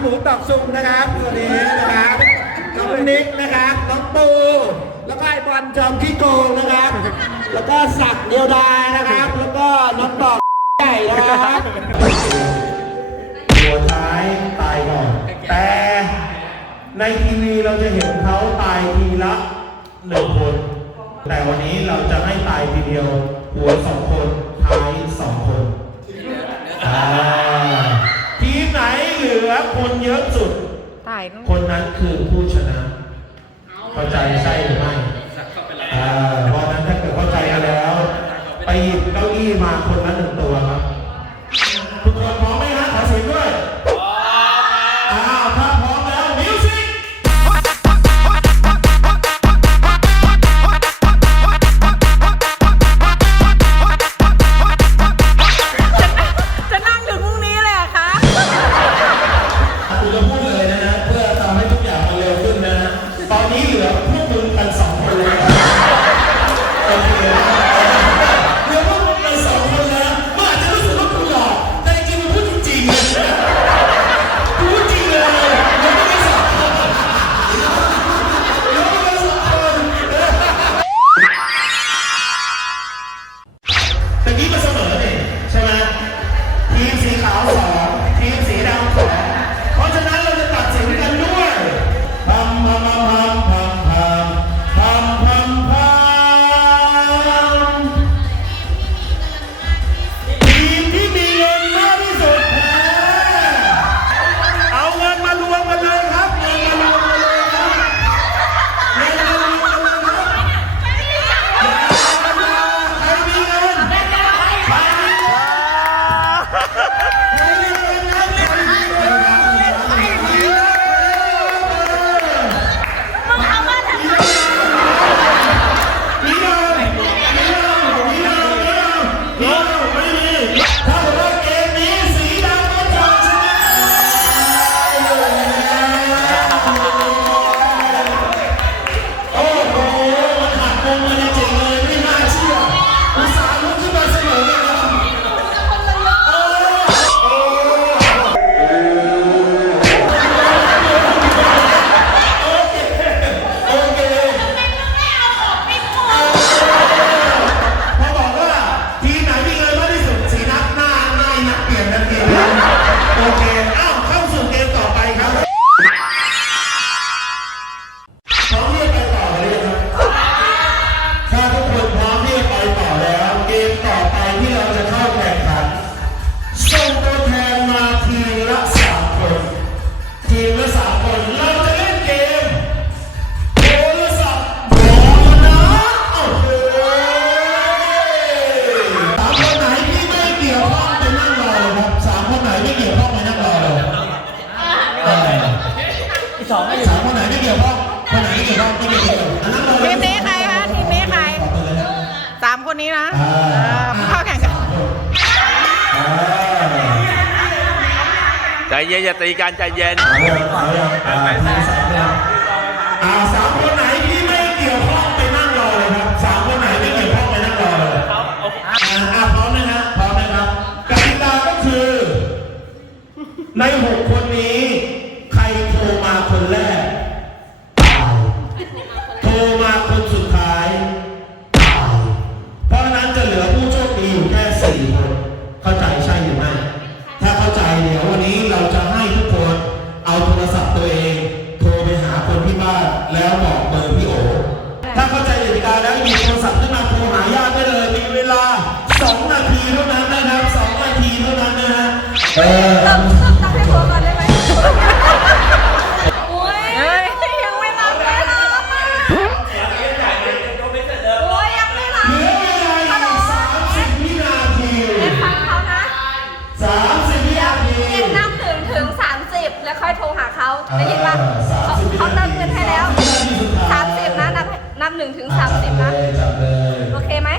หมูตอกซุ่มนะครับตัวนี้นะครับน้องนิกนะครับน้องปูแล้วก็ไอบอลจอมขี้โกงนะครับ แล้วก็สักดิ์เดียวดายนะครับ แล้วก็น้องตอกใหญ่นะครับตัวท้ายตายก่อนแต่ในทีวีเราจะเห็นเขาตายทีละหนึ่งคน แต่วันนี้เราจะให้ตายทีเดียว หัวสองคนท้ายสองคนอ่า เยอะสุด ตายต้องคนนั้นคือผู้ชนะ เข้าใจใช่หรือไม่อ่าเพราะฉะนั้นถ้าเกิดเข้าใจกันแล้ว ไปหยิบเก้าอี้มาคน สามคนไหนไม่เกี่ยวข้องคนไหนไม่เกี่ยวข้องไม่เกี่ยวข้องอันนั้นเราทีมนี้ใครคะทีมนี้ใครสามคนนี้นะเออผู้เข้าแข่งขันใจเย็นอย่าตีกันใจเย็นอ่าสามคนไหนที่ไม่เกี่ยวข้องไปนั่งรอเลยครับสามคนไหนไม่เกี่ยวข้องไปนั่งรอเลยอ่าอ่าพร้อมนะฮะพร้อมนะครับกติกาก็คือ ในหกคนนี้ เออเริ่มเริ่มตั้งให้ตัวก่อนได้ไหมโอ้ยยังไม่รับเลยนะโอ้ยยังไม่รับเหลือเวลาอีก30วินาทีเฟังเขานะ30วินาทีเย็นนับถึงถึง30แล้วค่อยโทรหาเขาได้ยินป่ะเขาเขาเติมเงินให้แล้ว30นะนับนับหนึ่งถึง30นะ จับเลย โอเคไหม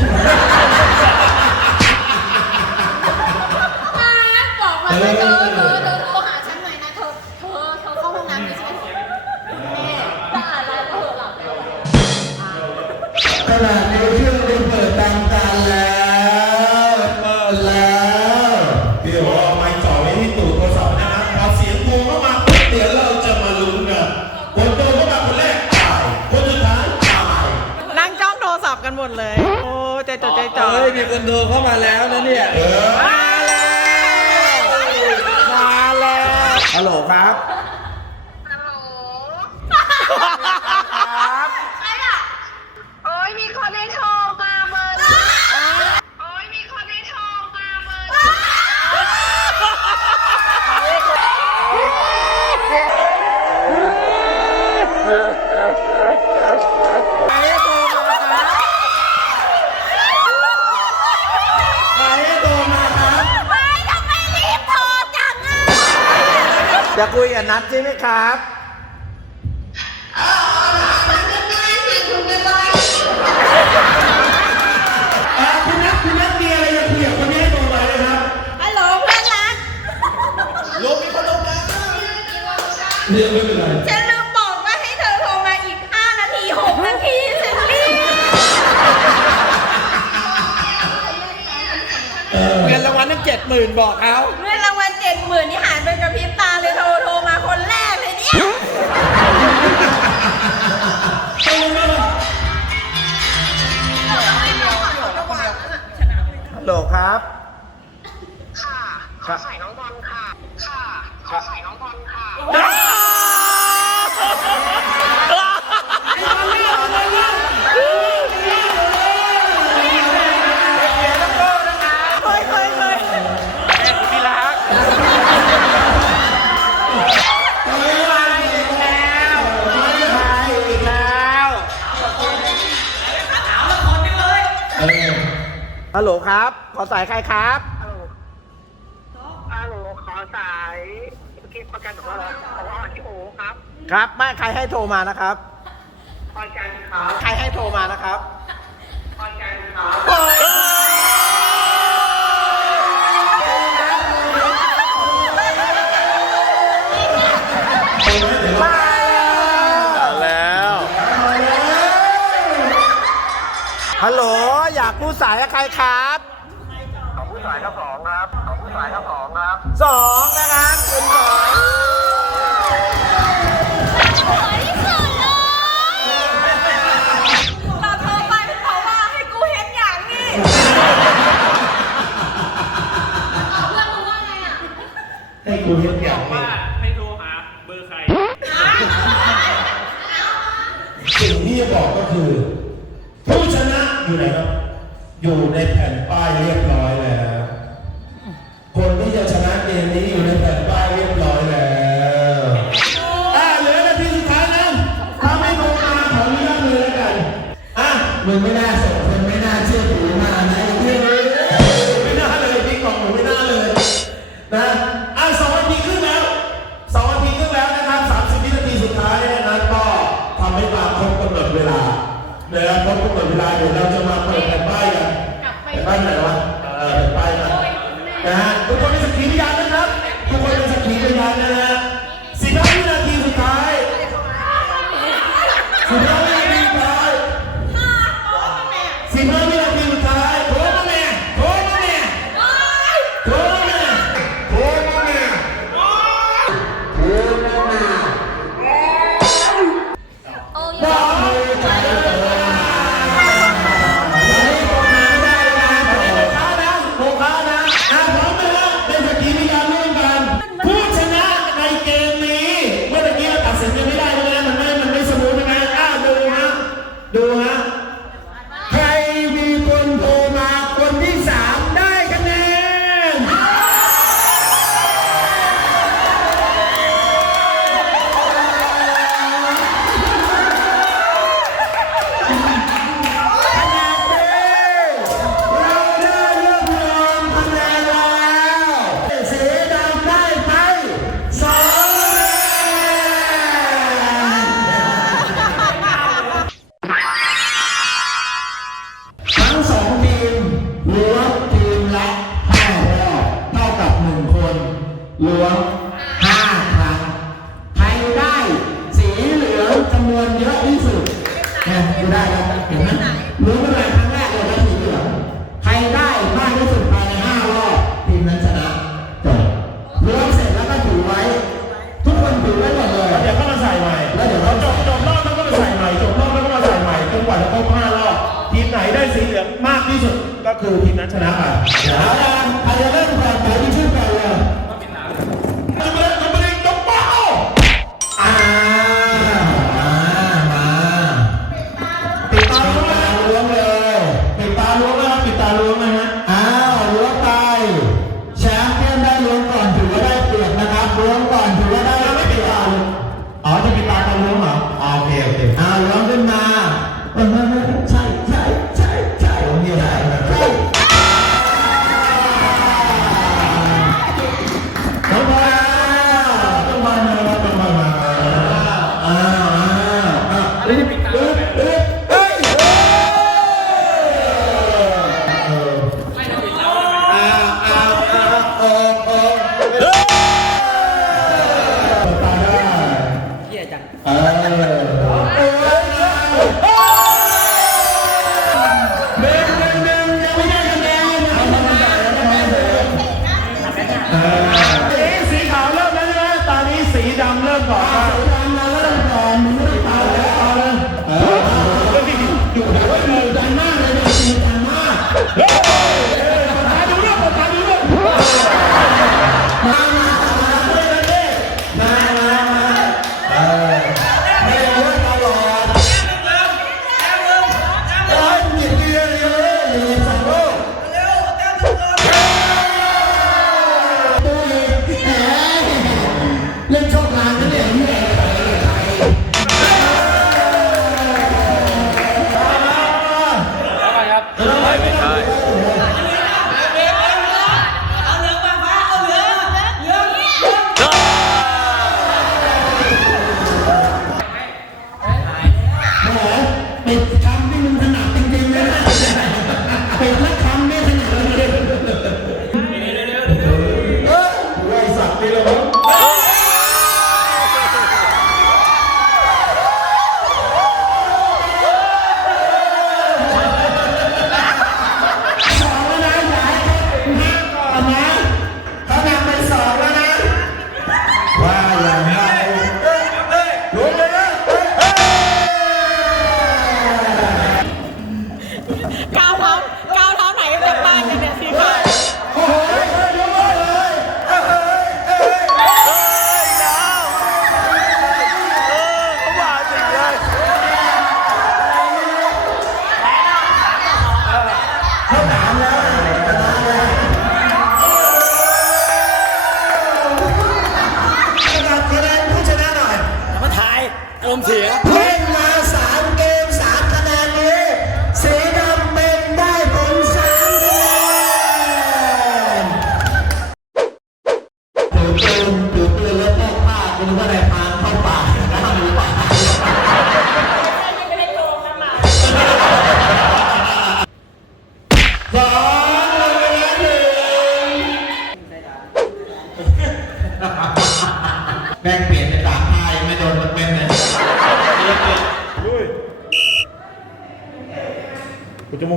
ด้วยบอกมาเลยเธอเธอเธอโทรหาฉันหน่อยนะเธอเธอเธอเข้าห้องน้ำไม่ใช่แม่ด่านอะไรก็เหอะหลับแล้วขนาดนี้เครื่องได้เปิดตามกันแล้วเปิดแล้วพี่บอกว่าเอาไม้จ่อไว้ที่ตูดโทรศัพท์นะครับพอเสียงโทรเข้ามาปุ๊บเดี๋ยวเราจะมาลุ้นกันคนโทรเข้ามาคนแรกตายคนสุดท้ายตาย นั่งจ้องโทรศัพท์กันหมดเลย ใจจดใจจ่อเฮ้ยมีคนโทรเข้ามาแล้วนะเนี่ยเออมาแล้วมาแล้วฮัลโหลครับ จะคุยกับนัทใช่ไหมครับอ่าคุณนัทคุณนัทมีอะไรจะคุยกับคนนี้ให้โทรมาเลยครับฮัลโหลเพื่อนรักลงมีคนลงนะเรื่องไม่เป็นไรฉันลืมบอกว่าให้เธอโทรมาอีก 5 นาที 6 นาทีฉันรีบเงินรางวัลตั้งเจ็ดหมื่นบอกเขาเงินรางวัลเโหลครับ ครับ ขอสายใครครับ ฮัลโหลขอสายเมื่อกี้ประกันบอกว่าอะไรบอกว่าที่โอครับครับ ไม่ใครให้โทรมานะครับ พอจันครับใครให้โทรมานะครับพอจันครับมาแล้วเอาแล้วฮัลโหล อยากพูดสายกับใครครับของ ผู้สายครับสองครับของผู้สายครับสองครับสองนะครับคุณสองสวยที่สุดเลยเราโทรไปเพราะว่าให้กูเห็นอย่างนี้เพื่องว่าไงอะให้กูเห็นอย่างนี้ให้โทรหาเบอร์ใครสิ่งที่จะบอกก็คือ ผู้ชนะอยู่ไหนครับ อยู่ในแผ่นป้ายเรียบร้อยแล้ว นะครับครบกำหนดเวลาเดี๋ยวเราจะมาเปิดแผ่นป้ายกันแผ่นป้ายไหนวะเออแผ่นป้ายนะนะฮะทุกคนเป็นสักขีพยาน ลวงห้าครั้งใครได้สีเหลืองจำนวนเยอะที่สุดเนะดูได้ครับเห็นไหมล้วงเมื่อไรครั้งแรกเลยได้สีเหลืองใครได้มากที่สุดภายในห้ารอบทีมนั้นชนะจบล้วงเสร็จแล้วก็ถือไว้ ทุกคนถือไว้หมดเลยเดี๋ยวก็มาใส่ใหม่แล้วเดี๋ยวเราจบจบรอบแล้วก็มาใส่ใหม่จบรอบแล้วก็มาใส่ใหม่จนกว่าจะครบห้ารอบทีมไหนได้สีเหลืองมากที่สุดก็คือทีมนั้นชนะไปเดี๋ยวนใครจะเริ่ม สีสี อารมณ์เสียเล่นมาสามเกมสามคะแนนนี้สีดำเป็นได้ผลสามคะแนนถือปืนถือปืนแล้วพกผ้าคุณว่าอะไรพาเข้าป่านะหรือเปล่าสองเลยนะหนึ่งแบ่งเป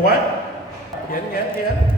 กูจมูก